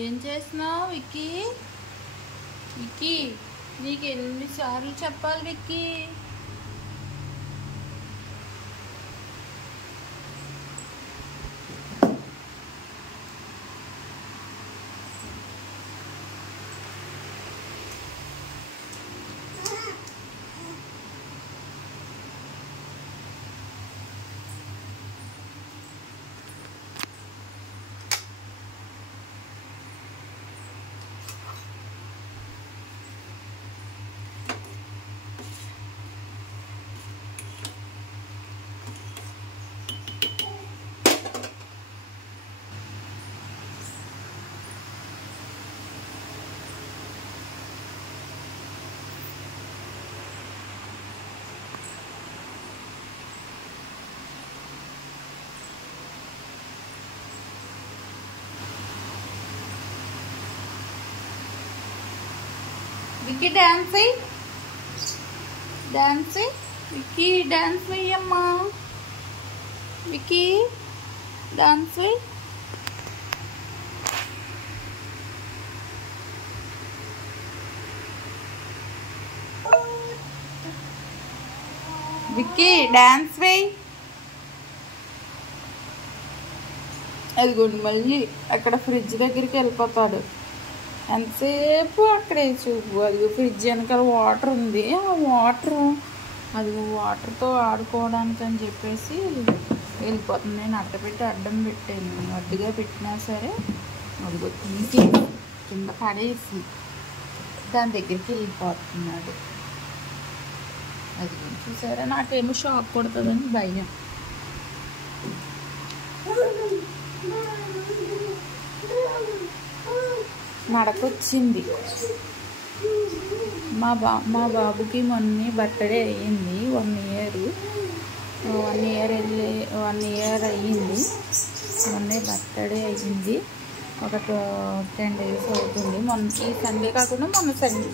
ఏం చేస్తున్నావు విక్కీ? విక్కీ, నీకు ఎన్నిసార్లు చెప్పాలి విక్కీ? విక్కీ డాన్స్ అయ్యి విక్కీ డాన్స్ అయ్యమ్మా. విక్కీ డాన్స్ అయ్యి. విక్కీ డాన్స్ వేయి. అదిగోండి మళ్ళీ అక్కడ ఫ్రిడ్జ్ దగ్గరికి వెళ్ళిపోతాడు. ఎంతసేపు అక్కడే చూపు. అది ఫ్రిడ్జ్ వెనకాల వాటర్ ఉంది. ఆ వాటర్తో ఆడుకోవడానికి అని చెప్పేసి వెళ్ళిపోతుంది. నేను అడ్డం పెట్టాను. అడ్డుగా పెట్టినా సరే అదిగో తీసి కింద పడేసి దాని దగ్గరికి వెళ్ళిపోతున్నాడు. అది చూసారా, నాకేమో షాక్ కొడుతుందని భయం. నడకొచ్చింది. మా బాబుకి మొన్న బర్త్డే అయ్యింది. 1 ఇయర్ అయ్యింది. మొన్నే బర్త్డే అయ్యింది. ఒక 10 days అవుతుంది. మొన్న ఈ సండే కాకుండా మొన్న సండే.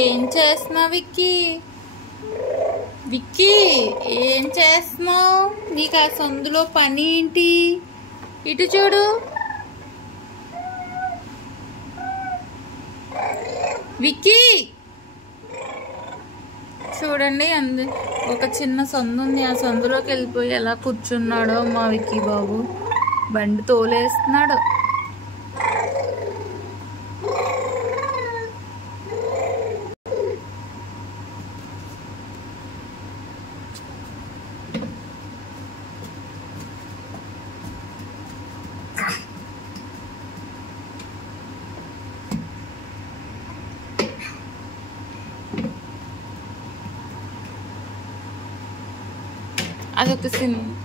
ఏం చేస్తున్నావు విక్కీ? విక్కీ ఏం చేస్తున్నావు? నీకు ఆ సందులో పని ఏంటి? ఇటు చూడు విక్కీ. చూడండి, ఒక చిన్న సందు ఉంది. ఆ సందులోకి వెళ్ళిపోయి ఎలా కూర్చున్నాడో మా విక్కీ బాబు. బండి తోలేస్తున్నాడు. అదొక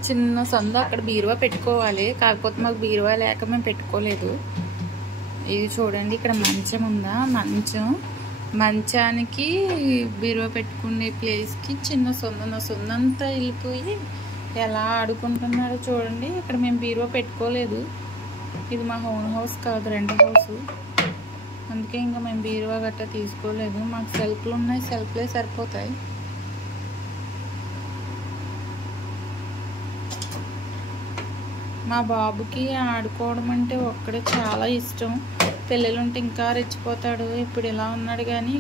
చిన్న సందు. అక్కడ బీరువా పెట్టుకోవాలి. కాకపోతే మాకు బీరువా లేక మేము పెట్టుకోలేదు. ఇది చూడండి, ఇక్కడ మంచం ఉందా? మంచానికి బీరువా పెట్టుకునే ప్లేస్కి చిన్న సొంత సొంతంతా వెళ్ళిపోయి ఎలా ఆడుకుంటున్నాడో చూడండి. ఇక్కడ మేము బీరువా పెట్టుకోలేదు. ఇది మా ఓన్ హౌస్ కాదు, రెంట్ హౌస్. అందుకే ఇంకా మేము బీరువా గట్రా తీసుకోలేదు. మాకు సెల్ఫ్లు ఉన్నాయి, సెల్ఫ్లే సరిపోతాయి. మా బాబుకి ఆడుకోవడం అంటే ఒక్కడే చాలా ఇష్టం. పిల్లలు ఉంటే ఇంకా రెచ్చిపోతాడు. ఇప్పుడు ఇలా ఉన్నాడు, కానీ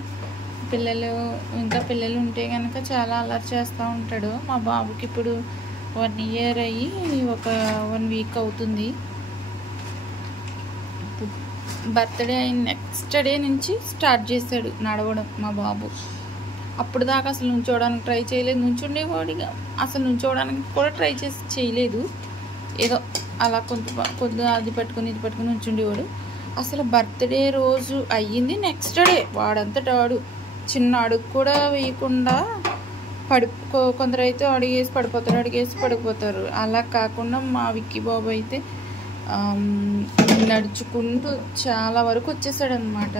పిల్లలు ఉంటే కనుక చాలా అల్లరి చేస్తూ ఉంటాడు. మా బాబుకి ఇప్పుడు 1 year అయ్యి ఒక 1 week అవుతుంది. బర్త్డే అయిన నెక్స్ట్ డే నుంచి స్టార్ట్ చేశాడు నడవడం మా బాబు. అప్పుడు దాకా అసలు నుంచోవడానికి ట్రై చేయలేదు. నుంచుండేవాడిగా అసలు నుంచోవడానికి కూడా ట్రై చేయలేదు. ఏదో అలా కొద్దిగా అది పట్టుకుని ఇది పట్టుకుని ఉంచుండేవాడు. అసలు బర్త్డే రోజు అయ్యింది నెక్స్ట్ డే వాడంతట వాడు చిన్న అడుగు కూడా వేయకుండా కొందరైతే అడిగేసి పడిపోతారు. అలా కాకుండా మా విక్కీ బాబు అయితే నడుచుకుంటూ చాలా వరకు వచ్చేసాడు అనమాట.